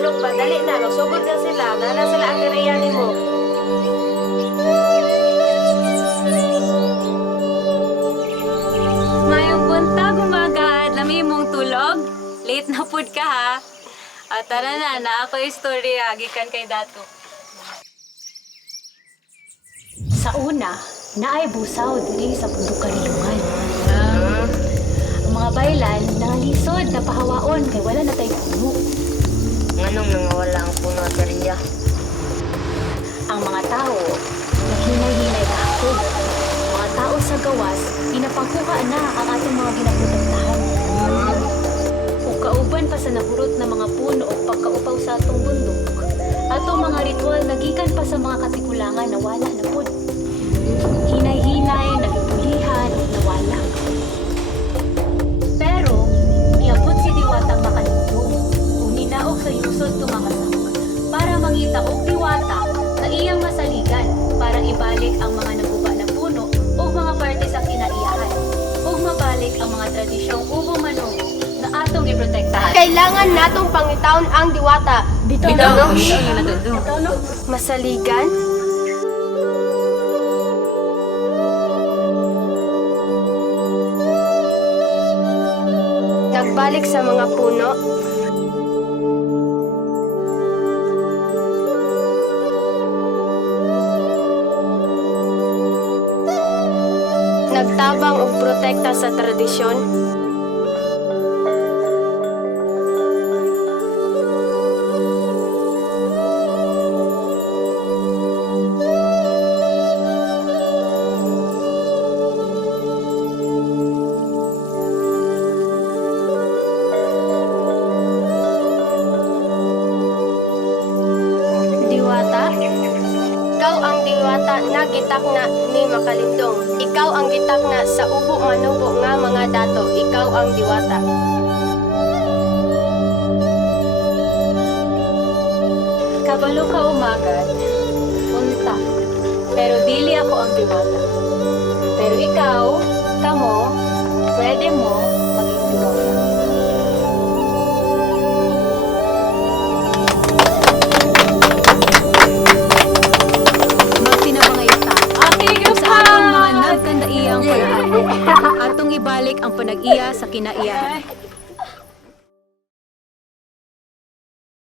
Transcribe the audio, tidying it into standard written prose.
manunok ba? Dali na, magsugod na sila. Nana sila ang kirayanin mo. Mayong buntag, umagad. Lami mong tulog. Late na pud ka ha. At tara na ako istorya. Gikan kay Dato. Sa una, naay busaw diri sa bundok Karilungan. Ang mga baylan nangalisod na pahawaon kay wala na tay puno. Nganong nangawala ang puno at teriya? Ang mga tao naghinay-hinay na ako. Mga tao sa gawas, inapangkuha na ang ating mga ginaputantahan. O kauban pa sa nahurot na mga puno o pagkaupaw sa atong bundok. Atong mga ritual nagikan pa sa mga katikulangan na wala na pud. Hinay-hinay, nagipulihan, nawala. Pero, iabot si Diwatang makalindong kung ninaog sa yusod tumamasang para mangita og diwata na iyang masaligan para ibalik ang mga naguba na puno o mga parte sa kinaiyahan o mabalik ang mga tradisyong ubo manungo na atong iprotektahan. Kailangan natong pangitaon ang diwata. Bitaw no? Masaligan? Nagbalik sa mga puno? Nagtabang og protekta sa tradisyon? Diwata? Ikaw ang diwata na gitakna ni Makalindong. Ikaw ang gitakna sa ubo manubo nga mga dato. Ikaw ang diwata. Kabalo ka umagad, unta. Pero dili ako ang diwata. Pero ikaw, kamo, pwede mo maging diwata. Magtinabangayta. Sa atong mga nagkandaiyang paraan. Atong ibalik ang panag-iya sa kinaiyahan.